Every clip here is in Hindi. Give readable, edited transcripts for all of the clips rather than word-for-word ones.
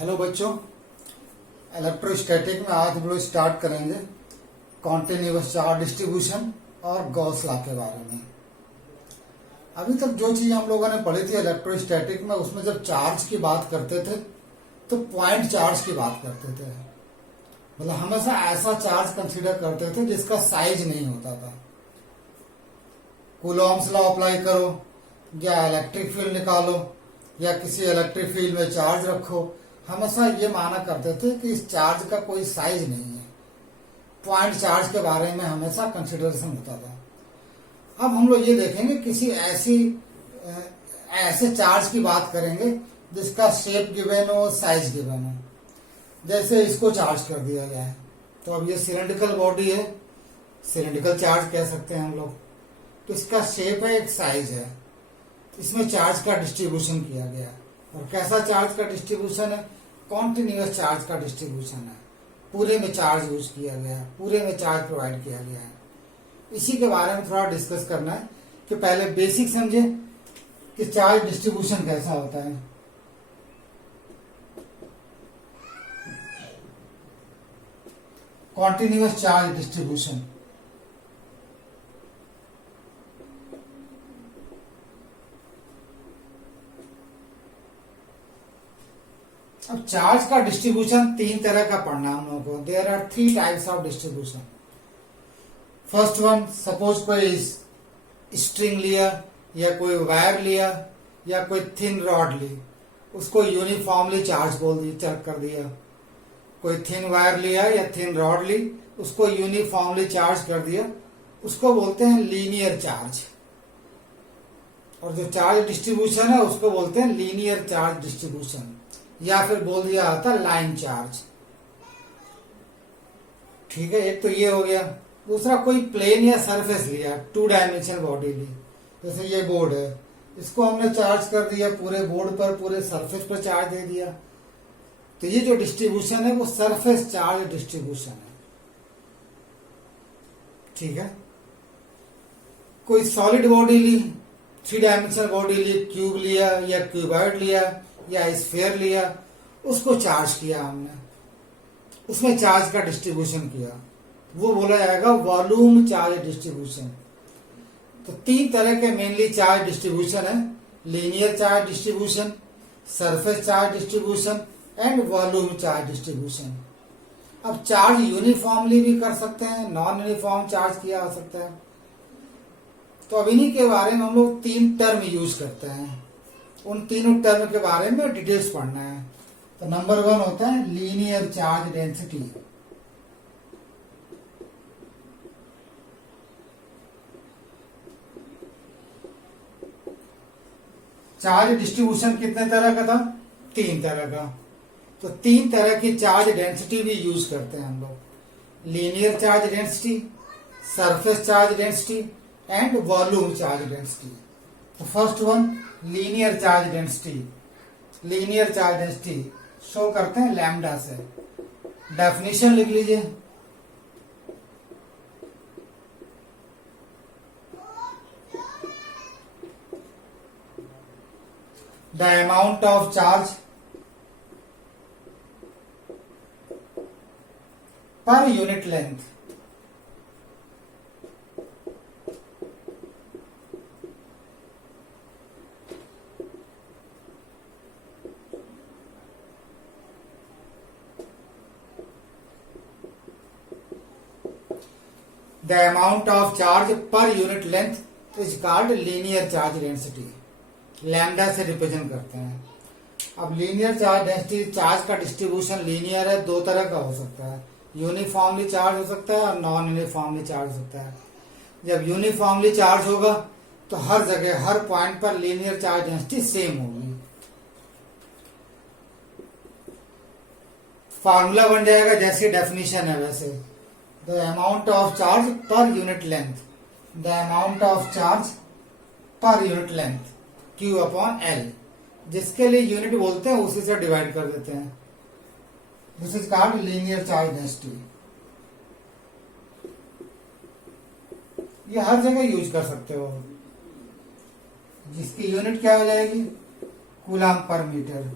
हेलो बच्चों, इलेक्ट्रोस्टैटिक में आज हम लोग स्टार्ट करेंगे कॉन्टिन्यूअस चार्ज डिस्ट्रीब्यूशन और गॉस लॉ के बारे में। अभी तक जो चीज हम लोगों ने पढ़ी थी इलेक्ट्रोस्टैटिक में, उसमें जब चार्ज की बात करते थे तो पॉइंट चार्ज की बात करते थे। मतलब हमेशा ऐसा चार्ज कंसीडर करते थे जिसका साइज नहीं होता था। कूलॉम्स लॉ अप्लाई करो या इलेक्ट्रिक फील्ड निकालो या किसी इलेक्ट्रिक फील्ड में चार्ज रखो, हमेशा ये माना करते थे कि इस चार्ज का कोई साइज नहीं है। पॉइंट चार्ज के बारे में हमेशा कंसिडरेशन होता था। अब हम लोग ये देखेंगे किसी ऐसे चार्ज की बात करेंगे जिसका शेप गिवन हो, साइज गिवन हो। जैसे इसको चार्ज कर दिया गया है, तो अब ये सिलेंड्रिकल बॉडी है, सिलेंड्रिकल चार्ज कह सकते हैं हम लोग। तो इसका शेप है, एक साइज है, इसमें चार्ज का डिस्ट्रीब्यूशन किया गया है। और कैसा चार्ज का डिस्ट्रीब्यूशन है? कॉन्टिन्यूअस चार्ज का डिस्ट्रीब्यूशन है। पूरे में चार्ज यूज किया गया है, पूरे में चार्ज प्रोवाइड किया गया है। इसी के बारे में थोड़ा डिस्कस करना है कि पहले बेसिक समझे कि चार्ज डिस्ट्रीब्यूशन कैसा होता है। कॉन्टिन्यूअस चार्ज डिस्ट्रीब्यूशन, अब चार्ज का डिस्ट्रीब्यूशन तीन तरह का पढ़ना हम लोगों को। There are 3 types of distribution. First one, suppose कोई स्ट्रिंग लिया या कोई वायर लिया या कोई थिन रॉड ली, उसको यूनिफॉर्मली चार्ज कर दिया। कोई थिन वायर लिया या थिन रॉड ली, उसको यूनिफॉर्मली चार्ज कर दिया, उसको बोलते हैं लीनियर चार्ज। और जो चार्ज डिस्ट्रीब्यूशन है उसको बोलते हैं लीनियर चार्ज डिस्ट्रीब्यूशन, या फिर बोल दिया जाता है लाइन चार्ज। ठीक है, एक तो ये हो गया। दूसरा, कोई प्लेन या सरफेस लिया, 2 डायमेंशनल बॉडी ली, जैसे ये बोर्ड है, इसको हमने चार्ज कर दिया, पूरे बोर्ड पर, पूरे सरफेस पर चार्ज दे दिया। तो ये जो डिस्ट्रीब्यूशन है वो सरफेस चार्ज डिस्ट्रीब्यूशन है। ठीक है, कोई सॉलिड बॉडी ली, 3 डायमेंशनल बॉडी ली, क्यूब लिया या क्यूबॉइड लिया या स्फीयर लिया, उसको चार्ज किया हमने, उसमें चार्ज का डिस्ट्रीब्यूशन किया, वो बोला जाएगा वॉल्यूम चार्ज डिस्ट्रीब्यूशन। तो 3 तरह के मेनली चार्ज डिस्ट्रीब्यूशन है, linear charge distribution, surface charge distribution and volume charge distribution. अब चार्ज यूनिफॉर्मली भी कर सकते हैं, नॉन यूनिफॉर्म चार्ज किया जा सकता है। तो अब इन्हीं के बारे में हम लोग 3 टर्म यूज करते हैं। उन तीनों टर्म के बारे में डिटेल्स पढ़ना है। तो नंबर 1 होता है linear charge density. Charge distribution कितने तरह का था? 3 तरह का। तो 3 तरह की चार्ज डेंसिटी भी यूज करते हैं हम लोग। Linear charge density, surface charge density and volume charge density. तो first one, linear charge density. Linear charge density show करते हैं लैम्डा से। डेफिनेशन लिख लीजिए। The amount of charge per unit length the amount of charge per unit length is called linear charge density। Lambda से रिप्रेजेंट करते हैं। अब लीनियर चार्ज डेंसिटी, चार्ज का डिस्ट्रीब्यूशन लीनियर है, 2 तरह का हो सकता है। यूनिफॉर्मली चार्ज हो सकता है और नॉन यूनिफॉर्मली चार्ज हो सकता है। जब यूनिफॉर्मली चार्ज होगा तो हर जगह, हर पॉइंट पर लीनियर चार्ज डेंसिटी सेम होगी। फार्मूला बन जाएगा जैसे डेफिनेशन है वैसे। The amount of charge per unit length, the amount of charge per unit length, Q upon L, जिसके लिए यूनिट बोलते हैं उसी से डिवाइड कर देते हैं। This is called linear charge density. ये हर जगह यूज कर सकते हो। जिसकी यूनिट क्या हो जाएगी? कूलम पर metre.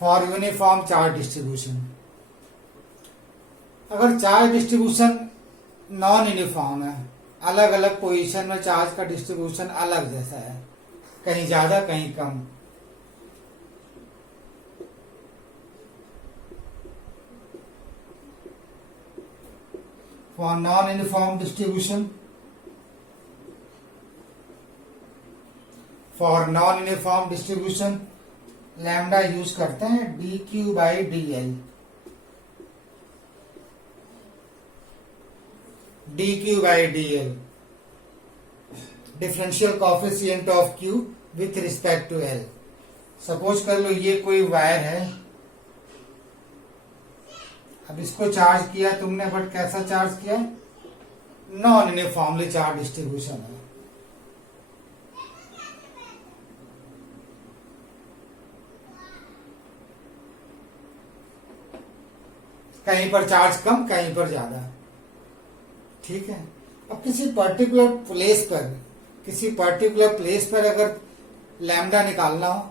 For uniform charge distribution. अगर चार्ज डिस्ट्रीब्यूशन नॉन यूनिफॉर्म है, अलग अलग पोजीशन में चार्ज का डिस्ट्रीब्यूशन अलग जैसा है, कहीं ज्यादा कहीं कम, for non uniform distribution, for non uniform distribution lambda use करते हैं d Q by d l. D Q by d l differential coefficient of q with respect to l. Suppose कर लो ये कोई वायर है, अब इसको चार्ज किया तुमने, बट कैसा चार्ज किया? नॉन यूनिफॉर्मली चार्ज डिस्ट्रीब्यूशन है। कहीं पर चार्ज कम, कहीं पर ज्यादा, ठीक है। अब किसी पर्टिकुलर प्लेस पर अगर लैम्डा निकालना हो,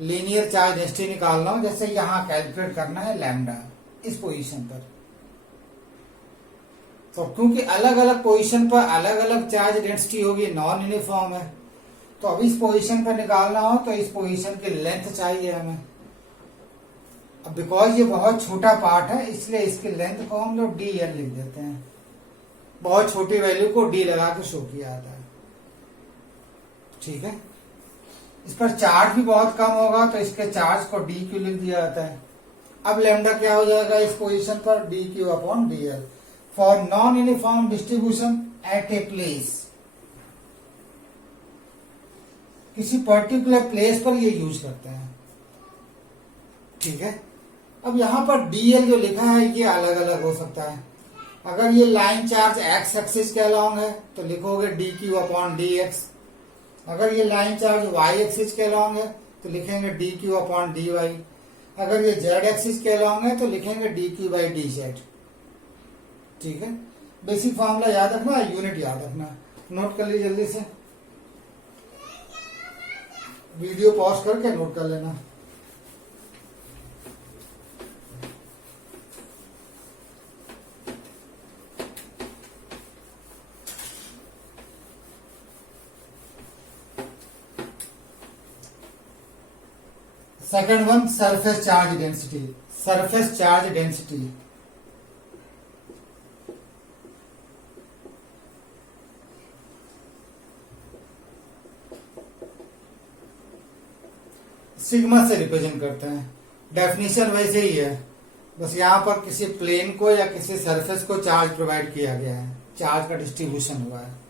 लीनियर चार्ज डेंसिटी निकालना हो, जैसे यहां कैलकुलेट करना है लैम्डा इस पोजीशन पर, तो क्योंकि अलग अलग पोजीशन पर अलग अलग चार्ज डेंसिटी होगी, नॉन यूनिफॉर्म है, तो अब इस पोजीशन पर निकालना हो तो इस पोजीशन की लेंथ चाहिए हमें। अब बिकॉज ये बहुत छोटा पार्ट है, इसलिए इसकी लेंथ को हम लोग डी एल लिख देते हैं। बहुत छोटी वैल्यू को डी लगा के शो किया जाता है, ठीक है। इस पर चार्ज भी बहुत कम होगा तो इसके चार्ज को डी क्यू लिख दिया जाता है। अब लैम्डा क्या हो जाएगा इस पोजीशन पर? D Q upon D L for non uniform distribution at a place. किसी पर्टिकुलर प्लेस पर ये यूज करते हैं, ठीक है। अब यहां पर डीएल जो लिखा है ये अलग अलग हो सकता है। अगर ये लाइन चार्ज एक्स एक्सिस के अलोंग है तो लिखोगे D Q upon D X. अगर ये लाइन चार्ज वाई एक्सिस के अलोंग है तो लिखेंगे D Q upon D Y. अगर ये जेड एक्सिस के अलोंग है तो लिखेंगे D Q by D Z, ठीक है। बेसिक फॉर्मूला याद रखना, यूनिट याद रखना, नोट कर लीजिए जल्दी से, वीडियो पॉज करके नोट कर लेना। Second one, surface charge density. Surface charge density sigma से रिप्रेजेंट करते हैं। डेफिनेशन वैसे ही है, बस यहां पर किसी प्लेन को या किसी सरफेस को चार्ज प्रोवाइड किया गया है, चार्ज का डिस्ट्रीब्यूशन हुआ है।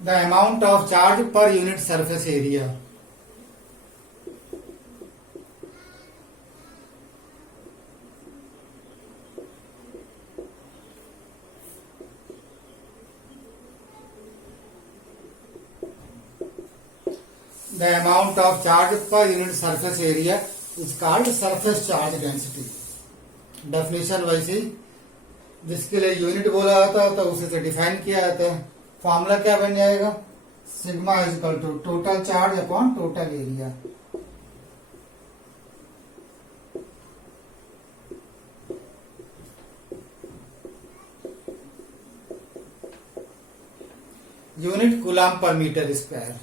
The amount of charge per unit surface area. The amount of charge per unit surface area is called surface charge density. Definition वैसे जिसके लिए यूनिट बोला जाता है तो उसे से डिफाइन किया जाता है। फॉर्मूला क्या बन जाएगा? Sigma is equal to total charge upon total area. Unit coulomb पर मीटर स्क्वायर।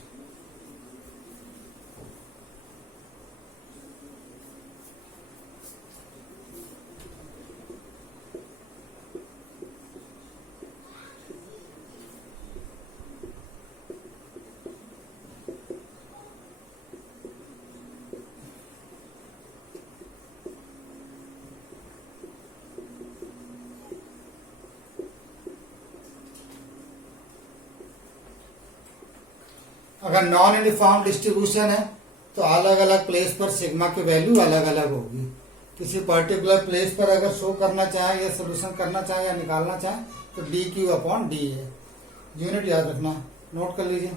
अगर नॉन यूनिफॉर्म डिस्ट्रीब्यूशन है तो अलग अलग प्लेस पर सिग्मा की वैल्यू अलग अलग होगी। किसी पर्टिकुलर प्लेस पर अगर शो करना चाहे या सोल्यूशन करना चाहे या निकालना चाहे तो डी क्यू अपॉन डी है। यूनिट याद रखना, नोट कर लीजिए।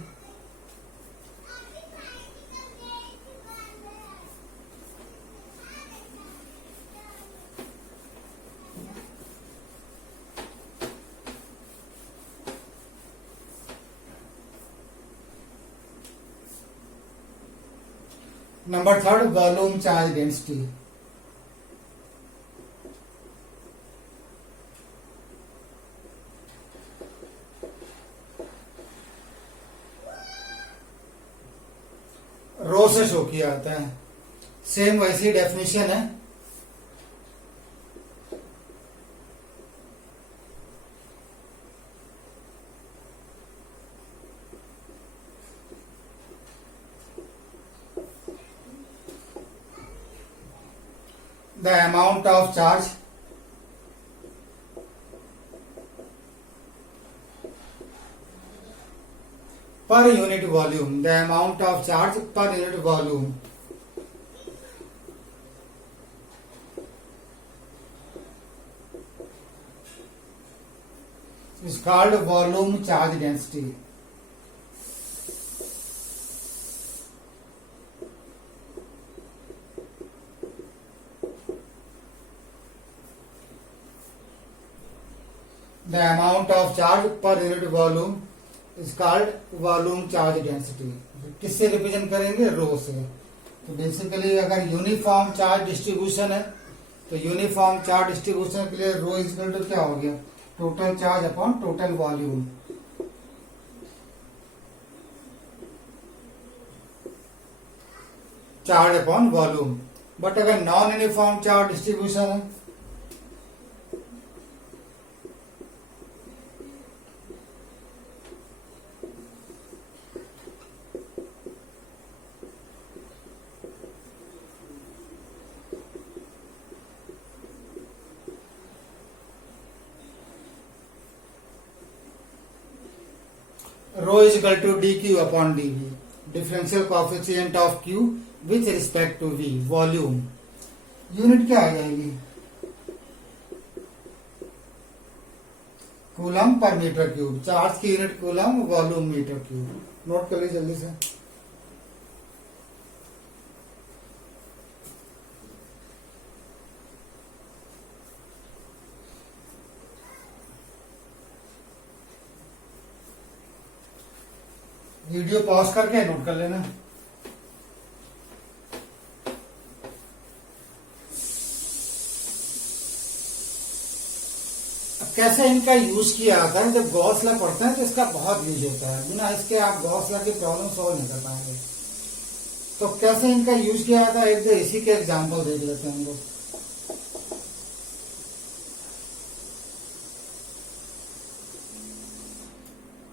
Number third, volume charge density. Rho से शो किया जाता है। सेम वैसी डेफिनेशन है। The amount of charge per unit volume, the amount of charge per unit volume is called volume charge density. The amount of charge per unit volume is called volume charge density. किससे रिप्रेजेंट करेंगे? रो से। तो बेसिकली अगर यूनिफॉर्म चार्ज डिस्ट्रीब्यूशन है तो यूनिफॉर्म चार्ज डिस्ट्रीब्यूशन के लिए रो इज इक्वल टू क्या हो गया? Total charge upon total volume. Charge upon volume. But अगर नॉन यूनिफॉर्म चार्ज डिस्ट्रीब्यूशन है rho is equal to dq upon dv, differential coefficient of q with respect to v, volume. Unit क्या आ जाएगी? कूलम पर मीटर क्यूब। चार्ज की unit coulomb, volume metre cube. Note कर लीजिए जल्दी से। वीडियो पॉज करके नोट कर लेना। कैसे इनका यूज किया जाता है? जब गॉस लॉ पढ़ते हैं तो इसका बहुत यूज होता है। बिना इसके आप गॉस लॉ की प्रॉब्लम सॉल्व नहीं कर पाएंगे। तो कैसे इनका यूज किया जाता है, एक दो इसी के एग्जांपल देख लेते हैं हम लोग।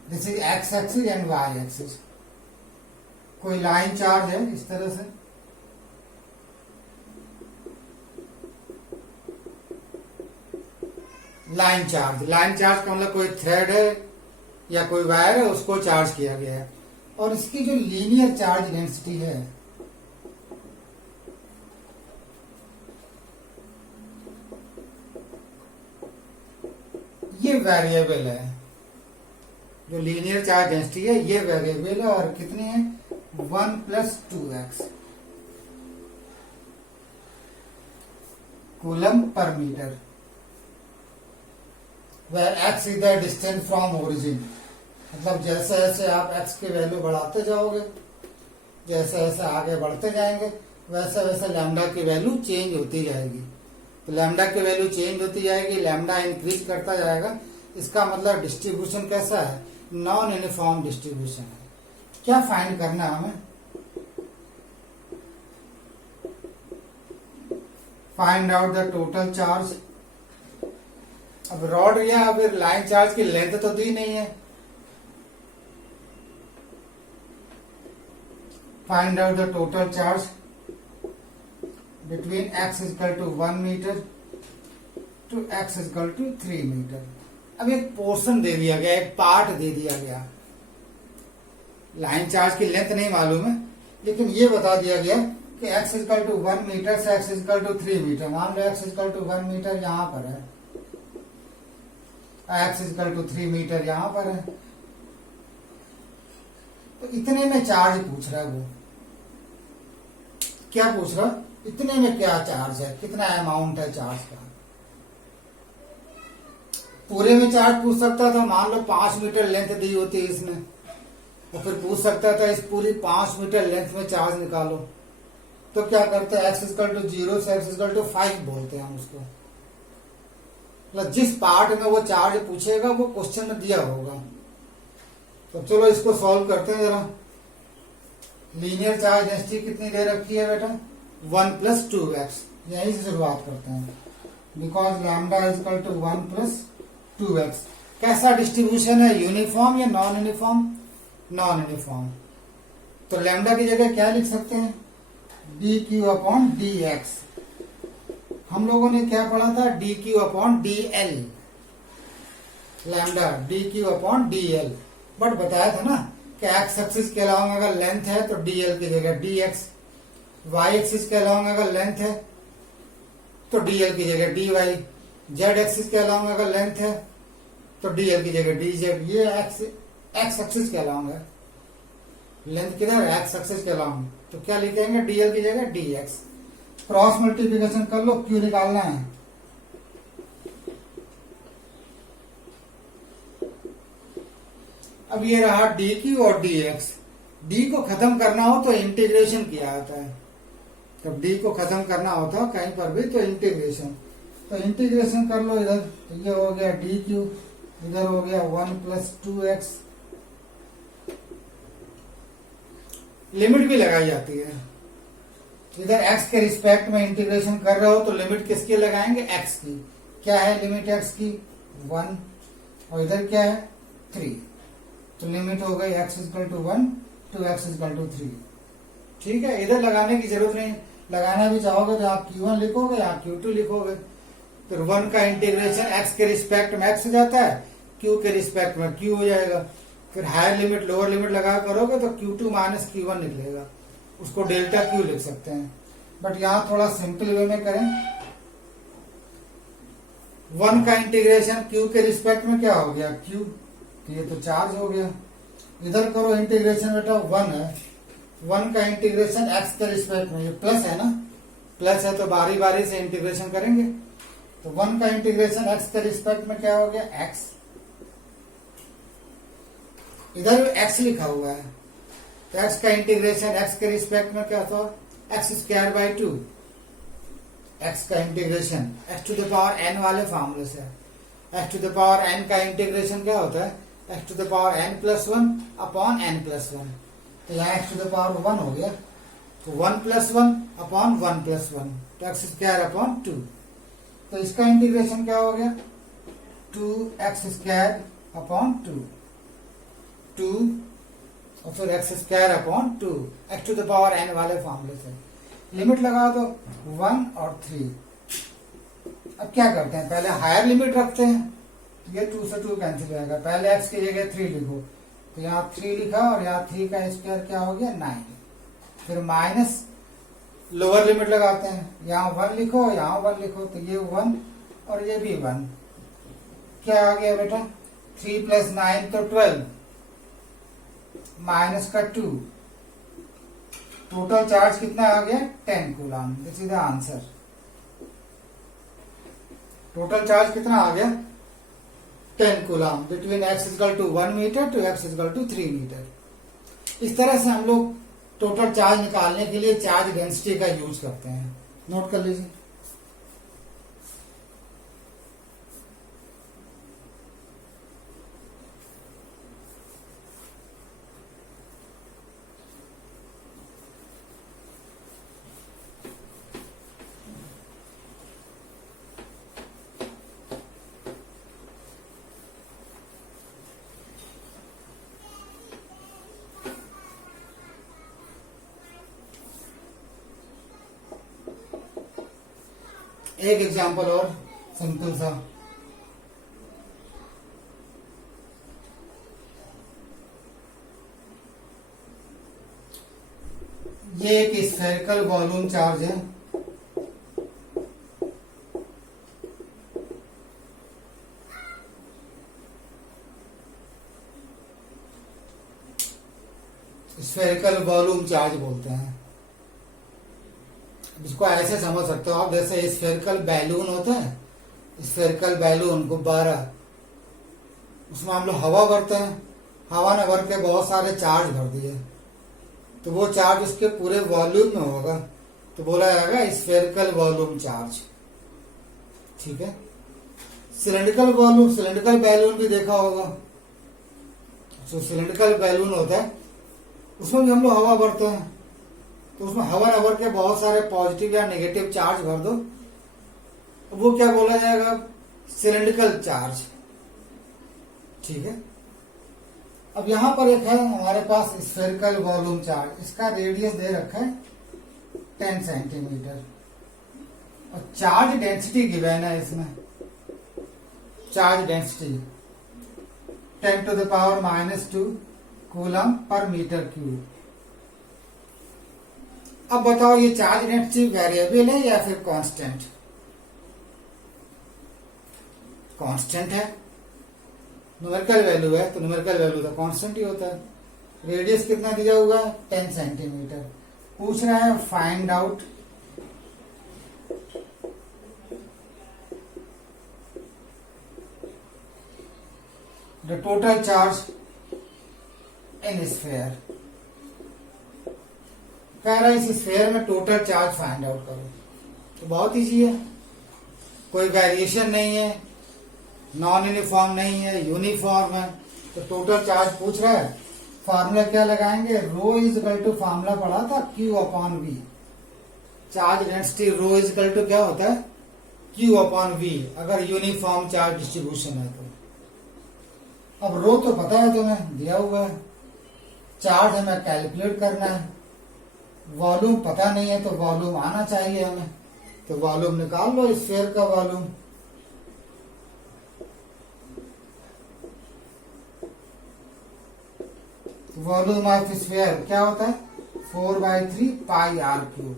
This is X axis and Y axis. कोई लाइन चार्ज है इस तरह से, लाइन चार्ज। लाइन चार्ज का मतलब कोई थ्रेड है या कोई वायर है, उसको चार्ज किया गया है। और इसकी जो लीनियर चार्ज डेंसिटी है ये वेरिएबल है। जो लीनियर चार्ज डेंसिटी है ये वेरिएबल है। और कितनी है? 1 + 2x कूलम पर metre, where x is the distance from origin। मतलब जैसे जैसे आप x की वैल्यू बढ़ाते जाओगे, जैसे जैसे आगे बढ़ते जाएंगे, वैसे वैसे लैम्डा की वैल्यू चेंज होती जाएगी। तो लैम्डा की वैल्यू चेंज होती जाएगी, लैम्डा इंक्रीज करता जाएगा। इसका मतलब डिस्ट्रीब्यूशन कैसा है? नॉन यूनिफॉर्म डिस्ट्रीब्यूशन है। क्या फाइंड करना है हमें? Find out the total charge. अब रॉड या फिर लाइन चार्ज की लेंथ तो दी नहीं है। Find out the total charge between x = 1 metre to x = 3 metre. अब एक पोर्शन दे दिया गया, एक पार्ट दे दिया गया। लाइन चार्ज की लेंथ नहीं मालूम है, लेकिन ये बता दिया गया कि x = 1 मीटर से x = 3 मीटर। मान लो x = 1 मीटर यहां पर है, x = 3 मीटर यहां पर है। तो इतने में चार्ज पूछ रहा है वो। क्या पूछ रहा? इतने में क्या चार्ज है, कितना अमाउंट है चार्ज का। पूरे में चार्ज पूछ सकता था। मान लो 5 मीटर लेंथ दी होती है इसने, तो फिर पूछ सकता था इस पूरी 5 मीटर लेंथ में चार्ज निकालो। तो क्या करते हैं, x इक्वल टू 0 से x इक्वल टू 5 बोलते हैं हम उसको। मतलब जिस पार्ट में वो चार्ज पूछेगा वो क्वेश्चन में दिया होगा। तो चलो इसको सॉल्व करते हैं जरा। लीनियर चार्ज डेंसिटी कितनी दे रखी है बेटा, 1 + 2x। यहीं से शुरुआत करते हैं, because lambda equal to 1 + 2x। कैसा डिस्ट्रीब्यूशन है, यूनिफॉर्म या नॉन यूनिफॉर्म, नॉन यूनिफॉर्म। तो लैम्डा की जगह क्या लिख सकते हैं, dq/dx। हम लोगों ने क्या पढ़ा था, dq/dl, लैम्डा dq/dl। बट बताया था ना कि x एक्सिस के अलावा अगर लेंथ है तो dl की जगह dx, y एक्सिस के अलावा अगर लेंथ है तो dl की जगह dy, z एक्सिस के अलावा अगर लेंथ है तो dl की जगह dz। ये x एक्सिस के अलावा है, लेंथ किधर, x एक्सिस के अलावा, तो क्या लिखेंगे, dl की जगह dx। क्रॉस मल्टीप्लिकेशन कर लो, क्यों निकालना है। अब ये रहा dq और dx। d को खत्म करना हो तो इंटीग्रेशन किया जाता है। जब d को खत्म करना होता है कहीं पर भी तो इंटीग्रेशन, तो इंटीग्रेशन कर लो इधर। तो ये हो गया dq, इधर हो गया 1 + 2x। लिमिट भी लगाई जाती है। इधर x के रिस्पेक्ट में इंटीग्रेशन कर रहे हो तो लिमिट किसकी लगाएंगे, x की। क्या है लिमिट x की, 1, और इधर क्या है 3। तो लिमिट हो गई x equal to 1 to x equal to 3। ठीक है, इधर लगाने की जरूरत नहीं। लगाना भी चाहोगे तो आप q1 लिखोगे या q2 लिखोगे। फिर 1 का इंटीग्रेशन x के रिस्पेक्ट में x हो जाता है, q के रिस्पेक्ट में q हो जाएगा। फिर हायर लिमिट लोअर लिमिट लगा करोगे तो q2 - q1 निकलेगा, उसको डेल्टा q लिख सकते हैं। बट यहाँ थोड़ा सिंपल वे में करें। 1 का इंटीग्रेशन q के रिस्पेक्ट में क्या हो गया, q, ये तो चार्ज हो गया। इधर करो इंटीग्रेशन बेटा, 1 है, 1 का इंटीग्रेशन x के रिस्पेक्ट में, ये प्लस है ना, प्लस है तो बारी बारी से इंटीग्रेशन करेंगे। तो 1 का इंटीग्रेशन x के रिस्पेक्ट में क्या हो गया, x। इधर भी x लिखा हुआ है तो x का इंटीग्रेशन x के रिस्पेक्ट में क्या था, x²/2। x का इंटीग्रेशन x⁴n वाले फॉर्मूले से, x⁴n का इंटीग्रेशन क्या होता है, x⁴n+1/n+1। तो यहाँ x⁴1 हो गया, तो 1+1/1+1, तो x²/2। तो इसका इंटीग्रेशन क्या हो गया, 2x²/2, 2 और फिर x²/2, x⁴n वाले फॉर्मूले से। लिमिट लगा दो 1 और 3। अब क्या करते हैं, पहले हायर लिमिट रखते हैं, ये 2 से 2 कैंसिल हो जाएगा। पहले x की जगह 3 लिखो, तो यहाँ 3 लिखा और यहाँ 3 का स्क्वायर क्या हो गया, 9। फिर माइनस लोअर लिमिट लगाते हैं, यहाँ 1 लिखो, यहाँ 1 लिखो, तो ये 1 और ये भी 1। क्या आ गया बेटा, 3 + 9 तो 12, माइनस का 2। टोटल चार्ज कितना आ गया, 10 coulomb. This is the answer. Total charge कितना आ गया, 10 coulomb between x equal to 1 metre to x equal to 3 metre. इस तरह से हम लोग टोटल चार्ज निकालने के लिए चार्ज डेंसिटी का यूज करते हैं। नोट कर लीजिए। एक एग्जांपल और सिंपल सा, ये एक स्फेरिकल वॉल्यूम चार्ज है। स्फेरिकल वॉल्यूम चार्ज बोलते हैं। इसको ऐसे समझ सकते हो आप, जैसे स्फेरिकल बैलून होता है, स्फेरिकल बैलून गुब्बारा, उसमें हम लोग हवा भरते हैं, हवा ने भर के बहुत सारे चार्ज भर दिए, तो वो चार्ज उसके पूरे वॉल्यूम में होगा। तो बोला जाएगा स्फेरिकल वॉल्यूम चार्ज। ठीक है। सिलेंड्रिकल वॉल्यूम, सिलेंड्रिकल बैलून भी देखा होगा। जो सिलेंड्रिकल बैलून होता है उसमें भी हम लोग हवा भरते हैं, तो उसमें हवा न भर के बहुत सारे पॉजिटिव या नेगेटिव चार्ज भर दो, वो क्या बोला जाएगा? Cylindrical charge. ठीक है। अब यहां पर एक है हमारे पास स्फेरिकल वॉल्यूम चार्ज, इसका रेडियस दे रखा है 10 सेंटीमीटर और चार्ज डेंसिटी गिवन है इसमें। चार्ज डेंसिटी 10⁻⁻² कूलम पर मीटर क्यूब। अब बताओ ये चार्ज डेंसिटी वेरिएबल है या फिर कांस्टेंट? कांस्टेंट है, न्यूमेरिकल वैल्यू है, तो न्यूमेरिकल वैल्यू तो कांस्टेंट ही होता है। रेडियस कितना दिया हुआ है? 10 सेंटीमीटर। पूछ रहा है find out the total charge in sphere. कह रहा है इस स्फेयर में टोटल चार्ज फाइंड आउट करो। तो बहुत इजी है, कोई वेरिएशन नहीं है, नॉन यूनिफॉर्म नहीं है, यूनिफॉर्म है। तो टोटल चार्ज पूछ रहा है, फार्मूला क्या लगाएंगे? Rho is equal to, formula पढ़ा था Q upon V। Charge density rho is equal to क्या होता है? Q अपॉन V, अगर यूनिफॉर्म चार्ज डिस्ट्रीब्यूशन है तो। अब रो तो पता है तुम्हें, दिया हुआ है। चार्ज हमें कैलकुलेट करना है, वॉल्यूम पता नहीं है तो वॉल्यूम आना चाहिए हमें, तो वॉल्यूम निकाल लो स्फीयर का वॉल्यूम। वॉल्यूम ऑफ स्फीयर क्या होता है? 4/3 पाई आर क्यूब।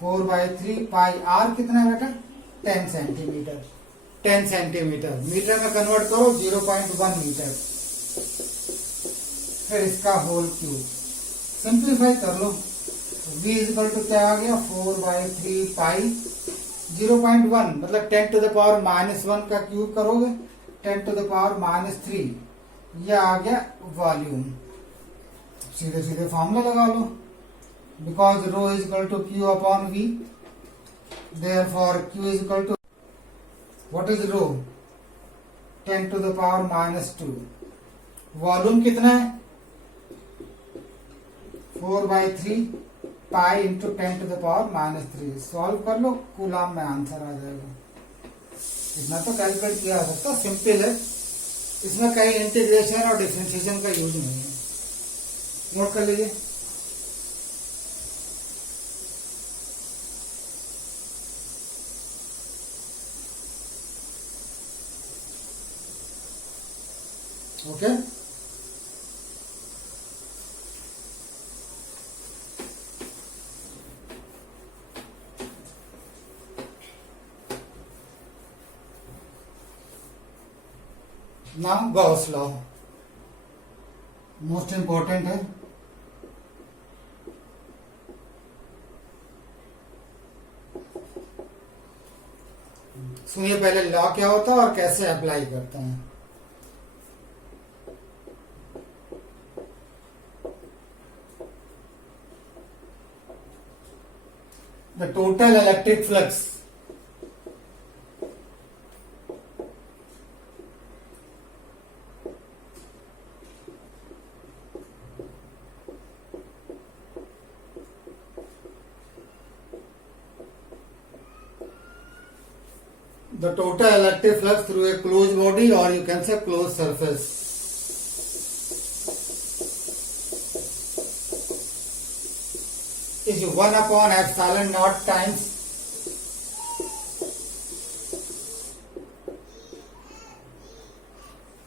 4/3 पाई आर कितना बेटा? 10 सेंटीमीटर। 10 सेंटीमीटर मीटर में कन्वर्ट करो 0.1 मीटर, फिर इसका होल क्यूब। सिंप्लीफाई कर लो, v इक्वल टू क्या आ गया? 4/3 पाई 0.1 मतलब 10⁻⁻1 का क्यूब करोगे 10⁻⁻3, यह आ गया वॉल्यूम। सीधे सीधे फॉर्मूला लगा लो, because rho is equal to Q upon V, therefore Q is equal to what is rho? 10⁻⁻2। Volume कितना है? 4/3 पाई इंटू 10⁻⁻3। सॉल्व कर लो, कूलम में आंसर आ जाएगा। इतना तो कैलकुलेट किया जा सकता, सिंपल है, इसमें कहीं इंटीग्रेशन और डिफरेंशिएशन का यूज नहीं है। नोट कर लीजिए। Okay. Now Gauss law most important है। सुनिए पहले लॉ क्या होता है और कैसे अप्लाई करते हैं। The total electric flux the total electric flux through a closed body or you can say closed surface is 1 upon epsilon naught times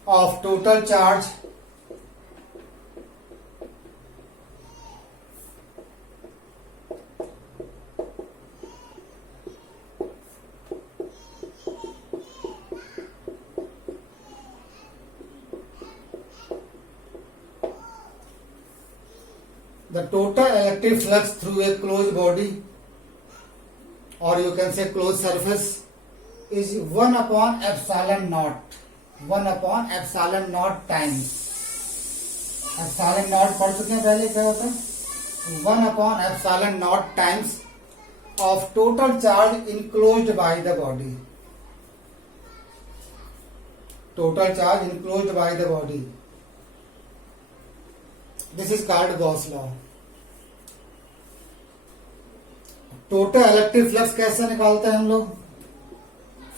of total charge the total electric flux through a closed body or you can say closed surface is 1 upon epsilon naught 1 upon epsilon naught times epsilon naught पढ़ चुके हैं पहले क्या होता है 1/epsilon naught times of total charge enclosed by the body. Total charge enclosed by the body. This is called Gauss law. Total electric flux कैसे निकालते हैं हम लोग?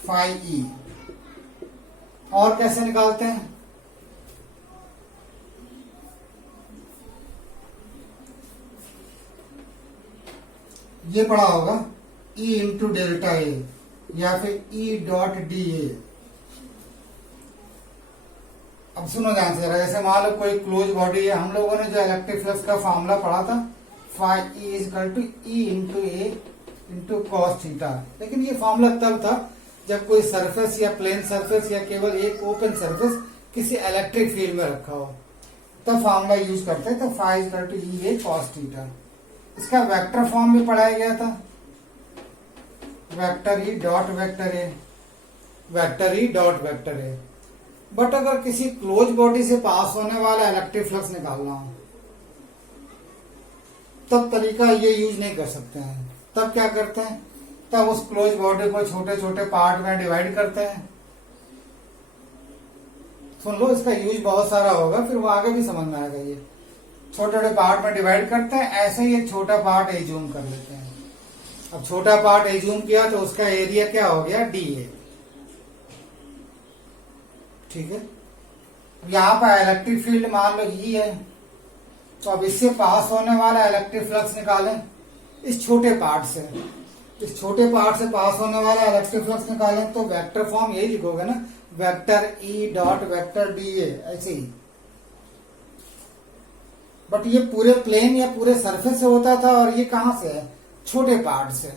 Phi E. और कैसे निकालते हैं? ये पढ़ा होगा E इंटू डेल्टा ए या फिर E डॉट डी ए। अब सुनो ध्यान से जरा, जैसे मान लो कोई क्लोज बॉडी है, हम लोगों ने जो इलेक्ट्रिक फ्लक्स का फॉर्मूला पढ़ा था phi E is equal to E into A into cos theta. लेकिन ये फॉर्मूला तब था जब कोई सरफेस या प्लेन सरफेस या केवल एक ओपन सरफेस किसी इलेक्ट्रिक फील्ड में रखा हो, तब फॉर्मूला यूज करते हैं। तो phi is equal to E A cos theta. इसका वेक्टर फॉर्म भी पढ़ाया गया था, vector E dot vector A, vector E dot vector A. But अगर किसी क्लोज बॉडी से पास होने वाला इलेक्ट्रिक फ्लक्स निकालना हो, तब तरीका ये यूज नहीं कर सकते हैं। तब क्या करते हैं? तब उस क्लोज बॉडी को छोटे छोटे पार्ट में डिवाइड करते हैं। सुन लो, इसका यूज बहुत सारा होगा, फिर वो आगे भी समझ में आएगा। ये छोटे छोटे पार्ट में डिवाइड करते हैं, ऐसे ही एक छोटा पार्ट एज्यूम कर लेते हैं। अब छोटा पार्ट एज्यूम किया तो उसका एरिया क्या हो गया? D A. ठीक है। यहाँ पर इलेक्ट्रिक फील्ड मान लो ई है, तो अब इससे पास होने वाला इलेक्ट्रिक फ्लक्स निकालें इस छोटे पार्ट से। इस छोटे पार्ट से पास होने वाला इलेक्ट्रिक फ्लक्स निकालें तो वेक्टर फॉर्म यही लिखोगे ना, vector E dot vector D A, ऐसे ही। बट ये पूरे प्लेन या पूरे सरफेस से होता था, और ये कहां से है? छोटे पार्ट से।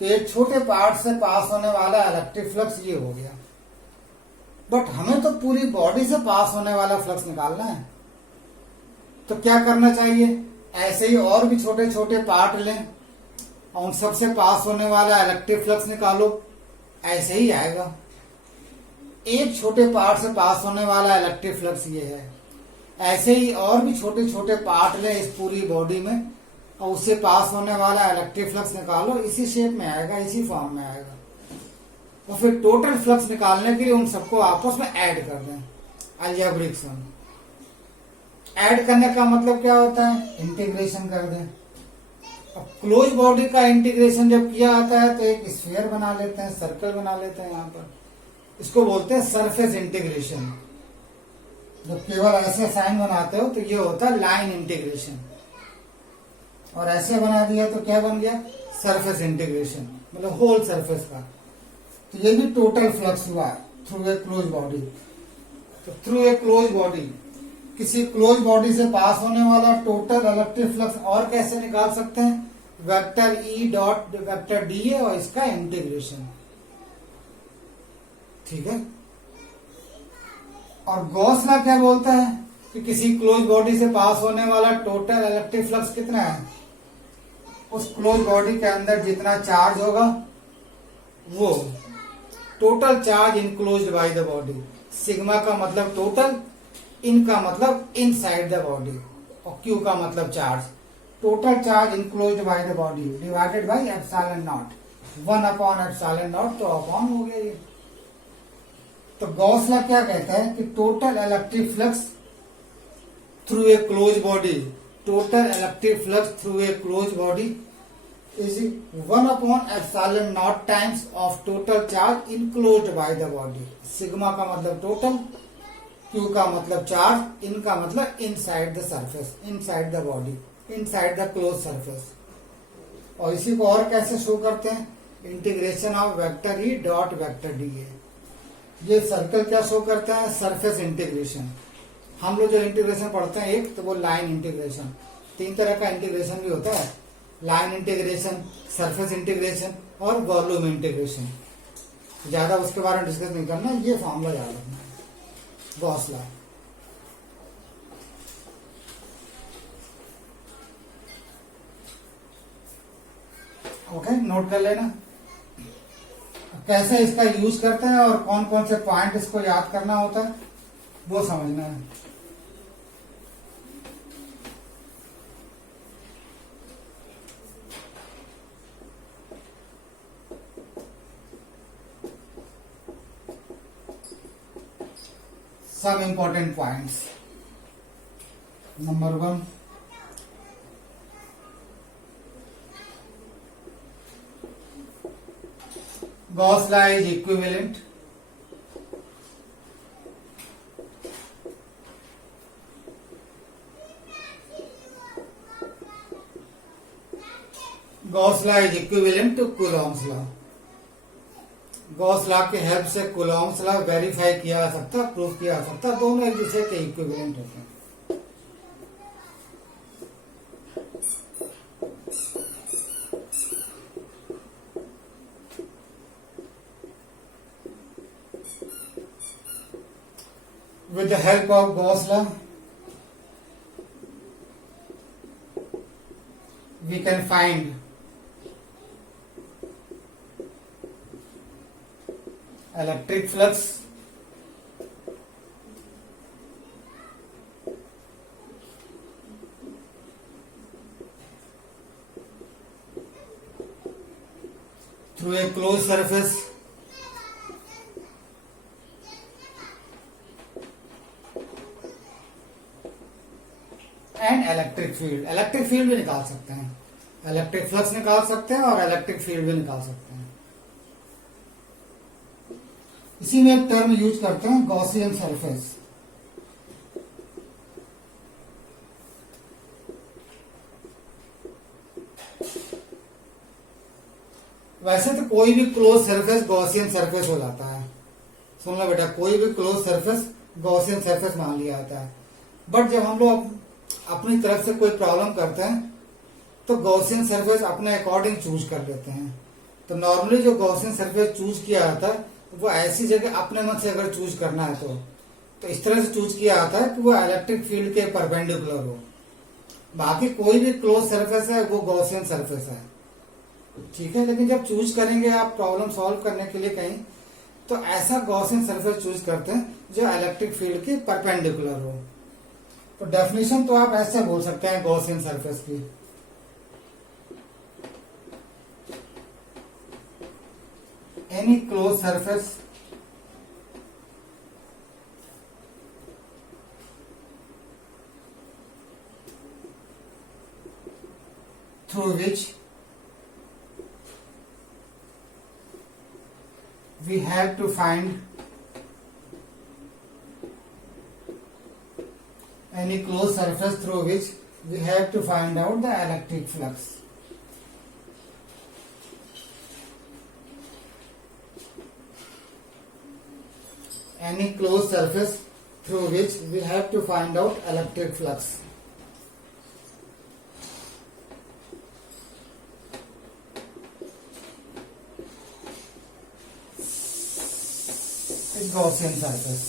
तो एक छोटे पार्ट से पास होने वाला इलेक्ट्रिक फ्लक्स ये हो गया। बट हमें तो पूरी बॉडी से पास होने वाला फ्लक्स निकालना है, तो क्या करना चाहिए? ऐसे ही और भी छोटे छोटे पार्ट लें और उन सबसे पास होने वाला इलेक्ट्रिक फ्लक्स निकालो, ऐसे ही आएगा। एक छोटे पार्ट से पास होने वाला इलेक्ट्रिक फ्लक्स ये है, ऐसे ही और भी छोटे छोटे पार्ट लें इस पूरी बॉडी में और उससे पास होने वाला इलेक्ट्रिक फ्लक्स निकालो, इसी शेप में आएगा, इसी फॉर्म में आएगा। और फिर टोटल फ्लक्स निकालने के लिए उन सबको आपस में ऐड कर दें, अलजेब्रिक सम। ऐड करने का मतलब क्या होता है? इंटीग्रेशन कर दें। अब क्लोज बॉडी का इंटीग्रेशन जब किया जाता है तो एक स्फीयर बना लेते हैं, सर्कल बना लेते हैं। यहाँ पर इसको बोलते हैं सरफेस इंटीग्रेशन। जब केवल ऐसे साइन बनाते हो तो ये होता है लाइन इंटीग्रेशन, और ऐसे बना दिया तो क्या बन गया? सरफेस इंटीग्रेशन, मतलब होल सरफेस का। तो ये भी टोटल फ्लक्स हुआ थ्रू ए क्लोज बॉडी। तो थ्रू ए क्लोज बॉडी, किसी क्लोज बॉडी से पास होने वाला टोटल इलेक्ट्रिक फ्लक्स और कैसे निकाल सकते हैं? Vector E dot vector D A और इसका इंटीग्रेशन। ठीक है। और गॉस लॉ क्या बोलता है कि किसी क्लोज बॉडी से पास होने वाला टोटल इलेक्ट्रिक फ्लक्स कितना है? उस क्लोज बॉडी के अंदर जितना चार्ज होगा वो total charge enclosed by the body. Sigma का मतलब टोटल, इन का मतलब इनसाइड द बॉडी, और क्यू का मतलब charge. Total charge enclosed by the body divided by epsilon naught, one by epsilon naught, तो अपॉन हो गया ये। तो गॉस लॉ क्या कहता है कि total electric flux through a close body, total electric flux through a close body is one by epsilon naught times of total charge enclosed by the body. Sigma का मतलब टोटल, क्यू का मतलब चार्ज, इन का मतलब inside the surface, inside the body, inside the close surface. और इसी को और कैसे शो करते हैं? Integration of vector E dot vector D A. ये सर्कल क्या शो करता है? Surface integration. हम लोग जो इंटीग्रेशन पढ़ते हैं एक तो वो लाइन इंटीग्रेशन, 3 तरह का इंटीग्रेशन भी होता है, लाइन इंटीग्रेशन, सरफेस इंटीग्रेशन और वॉल्यूम इंटीग्रेशन। ज्यादा उसके बारे में डिस्कस नहीं करना, ये फॉर्मूला याद रखना है, गॉस लॉ। ओके, नोट कर लेना। कैसे इसका यूज करते हैं और कौन कौन से पॉइंट इसको याद करना होता है वो समझना है। some important points. Number 1, Gauss law is equivalent. Gauss law is equivalent to Coulomb's law. Gauss law के हेल्प से कूलॉम्स लॉ वेरीफाई किया जा सकता, प्रूफ किया जा सकता, दोनों एक दूसरे के इक्विवेलेंट होते हैं. With the help of Gauss law, we can find electric flux, through a closed surface and electric field. Electric field भी निकाल सकते हैं, इलेक्ट्रिक फ्लक्स निकाल सकते हैं और इलेक्ट्रिक फील्ड भी निकाल सकते हैं. इसी में एक टर्म यूज करते हैं गॉसियन सरफेस. वैसे तो कोई भी क्लोज सरफेस गॉसियन सरफेस हो जाता है. सुन लो बेटा, कोई भी क्लोज सरफेस गॉसियन सरफेस मान लिया जाता है. बट जब हम लोग अपनी तरफ से कोई प्रॉब्लम करते हैं तो गॉसियन सरफेस अपने अकॉर्डिंग चूज कर लेते हैं. तो नॉर्मली जो गॉसियन सरफेस चूज किया जाता है वो ऐसी जगह अपने मन से अगर चूज करना है तो इस तरह से चूज किया जाता है कि वो इलेक्ट्रिक फील्ड के परपेंडिकुलर हो. बाकी कोई भी क्लोज सरफेस है वो गॉसियन सरफेस है, ठीक है. लेकिन जब चूज करेंगे आप प्रॉब्लम सॉल्व करने के लिए कहीं, तो ऐसा गॉसियन सरफेस चूज करते हैं जो इलेक्ट्रिक फील्ड के परपेंडिकुलर हो. तो डेफिनेशन तो आप ऐसे बोल सकते हैं गॉसियन सरफेस की. Any closed surface through which we have to find any closed surface through which we have to find out the electric flux. Any closed surface through which we have to find out electric flux. Gaussian surface.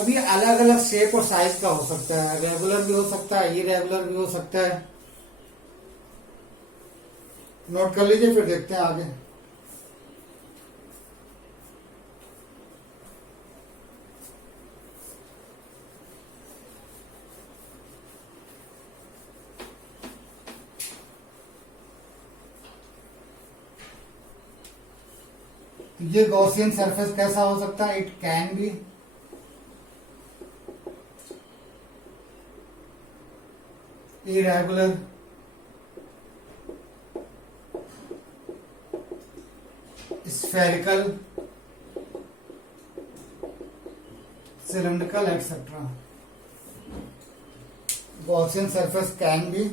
अब ये अलग अलग शेप और साइज का हो सकता है, रेगुलर भी हो सकता है, इरेगुलर भी हो सकता है. नोट कर लीजिए, फिर देखते हैं आगे. ये गॉसियन सरफेस कैसा हो सकता है? It can be irregular, spherical, cylindrical, etc. Gaussian surface can be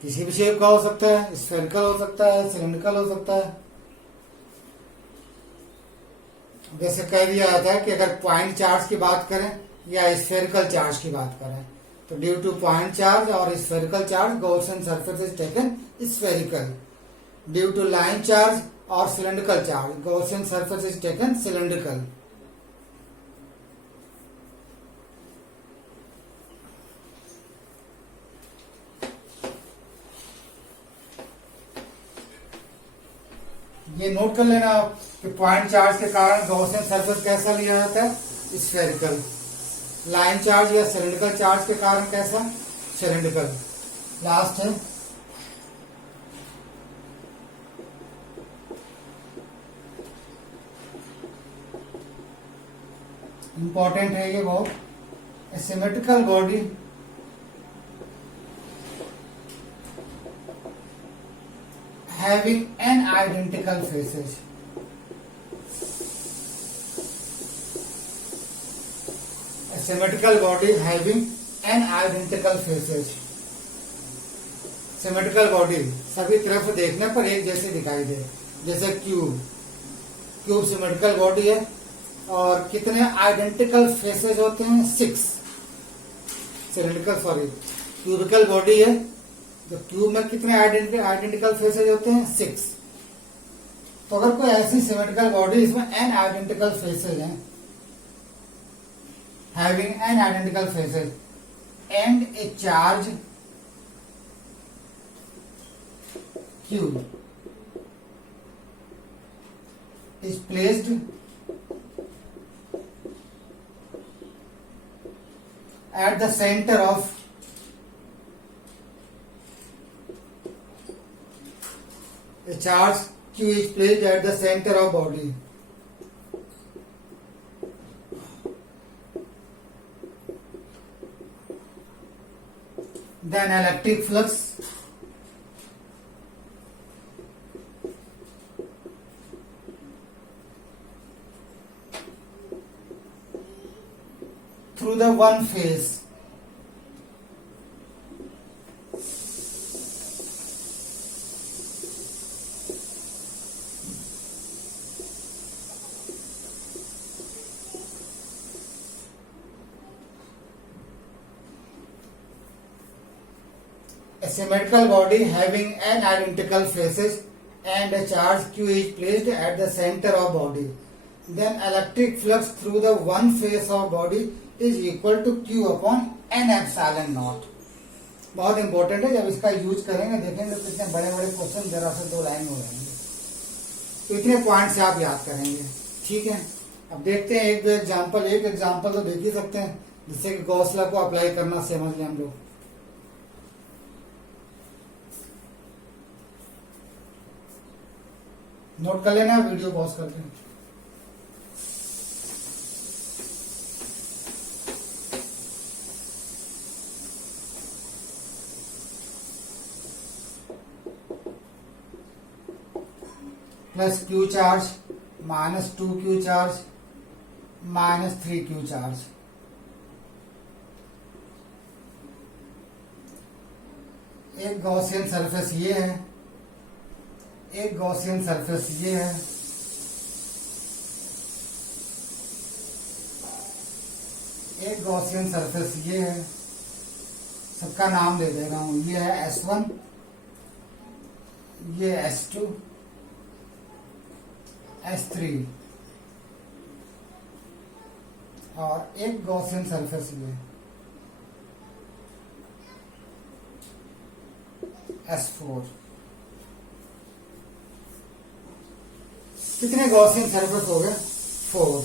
किसी भी शेप का हो सकता है, स्फेरिकल हो सकता है, सिलिंड्रिकल हो सकता है. जैसे कह दिया जाता है कि अगर पॉइंट चार्ज की बात करें या स्फेरिकल चार्ज की बात करें, तो ड्यू टू पॉइंट चार्ज और spherical charge Gaussian surface is taken spherical. Due to line charge और cylindrical charge Gaussian surface is taken cylindrical. ये नोट कर लेना कि पॉइंट चार्ज के कारण गॉसियन सरफेस कैसा लिया जाता है? स्फेरिकल. लाइन चार्ज या सिलिंड्रिकल चार्ज के कारण कैसा? सिलिंड्रिकल. लास्ट है इंपॉर्टेंट है ये बहुत। ए symmetrical body having an identical faces, symmetrical body having an identical faces. Symmetrical body सभी तरफ देखने पर एक जैसे दिखाई दे, जैसे क्यूब। क्यूब सिमेट्रिकल बॉडी है और कितने आइडेंटिकल फेसेज होते हैं? 6। सिलेंड्रिकल सॉरी क्यूबिकल बॉडी है, तो क्यूब में कितने आइडेंटिकल फेसेज होते हैं? 6। तो अगर कोई ऐसी सिमेट्रिकल बॉडी इसमें एन आइडेंटिकल फेसेज हैं, having an identical faces and a charge q is placed at the center of a charge q is placed at the center of body, then electric flux through the one phase a symmetrical body having n identical faces and a charge q is placed at the center of body, then electric flux through the one face of body is equal to q upon n epsilon naught। बहुत इंपॉर्टेंट है, जब इसका यूज करेंगे देखेंगे तो कितने बड़े बड़े क्वेश्चन जरा से 2 लाइन हो जाएंगे। तो इतने पॉइंट से आप याद करेंगे, ठीक है। अब देखते हैं एक एग्जाम्पल तो देख ही सकते हैं, जिससे कि गॉस लॉ को अप्लाई करना समझ लें हम लोग। नोट कर लेना, वीडियो पॉज कर दें। Plus Q charge minus 2q charge minus 3q charge. एक गॉसियन सरफेस ये है, एक गॉसियन सरफेस ये है, एक गॉसियन सरफेस ये है। सबका नाम दे दे रहा हूं, ये है S1, ये S2, S3 और एक गॉसियन सरफेस ये S4। कितने गॉसियन सरफेस हो गए? 4।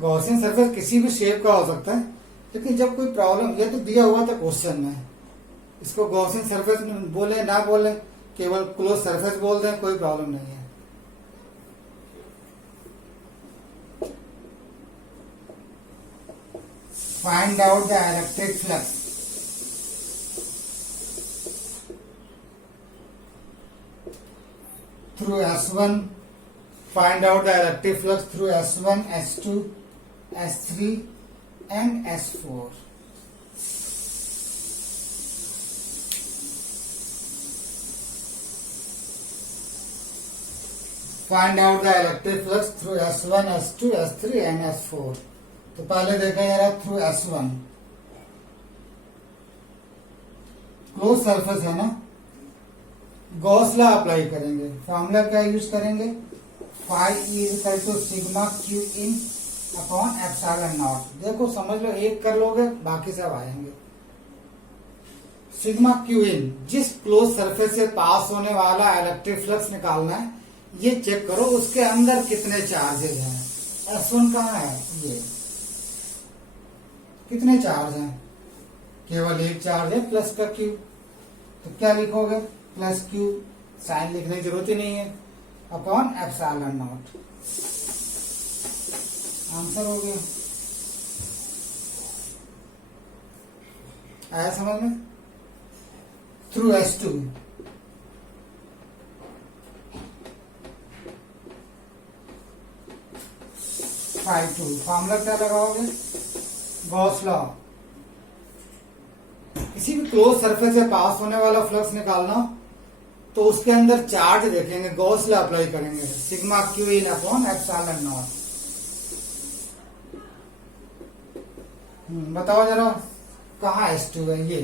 गॉसियन सरफेस किसी भी शेप का हो सकता है, लेकिन जब कोई प्रॉब्लम, ये तो दिया हुआ था क्वेश्चन में, इसको गॉसियन सरफेस बोले ना बोले, केवल क्लोज सरफेस बोल दें, कोई प्रॉब्लम नहीं है। Find out the electric flux through S1, find out the electric flux through S1, S2, S3 and S4। Find out the electric flux through S1, S2, S3 and S4। तो पहले देखा जा रहा थ्रू S1, क्लोज सरफेस है ना, गॉस लॉ अप्लाई करेंगे। फॉर्मूला क्या यूज करेंगे? Phi is equal to sigma Q in upon epsilon naught. देखो समझ लो, एक कर लोगे बाकी सब आएंगे। सिग्मा क्यू इन, जिस क्लोज सरफेस से पास होने वाला इलेक्ट्रिक फ्लक्स निकालना है, ये चेक करो उसके अंदर कितने चार्जेज हैं। S1 कहाँ है? ये कितने चार्ज हैं? केवल एक चार्ज है प्लस का क्यू। तो क्या लिखोगे? Plus Q. साइन लिखने की जरूरत ही नहीं है। Upon epsilon not. आंसर हो गया। आया समझ में? थ्रू S2 φ2 फॉर्मूला क्या लगाओगे? Gauss law. किसी भी क्लोज सरफेस से पास होने वाला फ्लक्स निकालना तो उसके अंदर चार्ज देखेंगे, गॉस लॉ अप्लाई करेंगे, sigma Q in upon epsilon not. बताओ जरा कहाँ S2 है? ये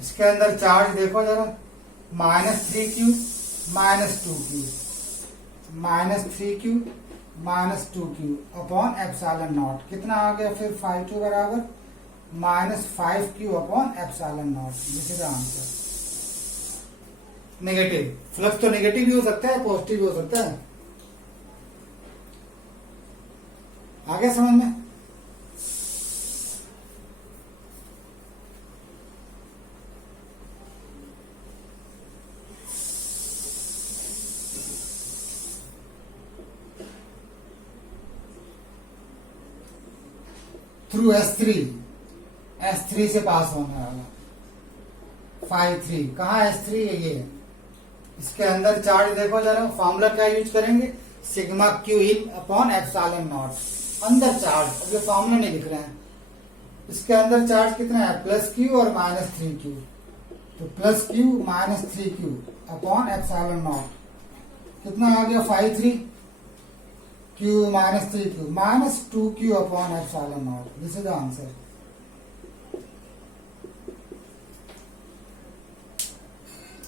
इसके अंदर चार्ज देखो जरा, -3q -2q -3q -2q upon epsilon not. कितना आ गया फिर? φ2 बराबर -5q upon epsilon not. This is the answer. Negative flux तो नेगेटिव भी हो सकता है, पॉजिटिव भी हो सकता है। आगे समझ में? थ्रू S3 से पास होने वाला φ3। कहाँ S3 है? ये इसके अंदर चार्ज देखो जरा, फॉर्मूला क्या यूज करेंगे? Sigma Q in upon epsilon not. अंदर चार्ज, अब ये फॉर्मूला नहीं लिख रहे हैं। इसके अंदर चार्ज कितना है? +q और -3q। तो +q -3q upon epsilon not. कितना आ गया? φ3 q -3q -2q upon epsilon not. This is the answer.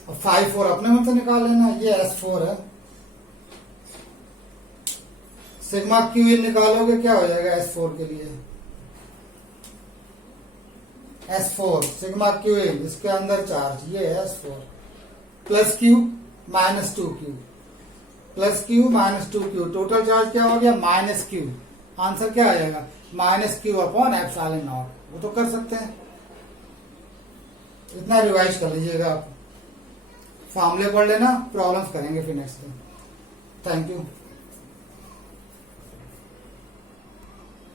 और φ4 अपने मन से निकाल लेना। ये S4 है, सिग्मा क्यू इन निकालोगे क्या हो जाएगा S4 के लिए? S4 सिग्मा क्यू इन, इसके अंदर चार्ज ये है S4 +q -2q total charge क्या हो गया? -q। आंसर क्या आ जाएगा? -q upon epsilon not. वो तो कर सकते हैं, इतना रिवाइज कर लीजिएगा आप। फॉर्मूले पढ़ लेना, प्रॉब्लम्स करेंगे फिर नेक्स्ट टाइम। Thank you.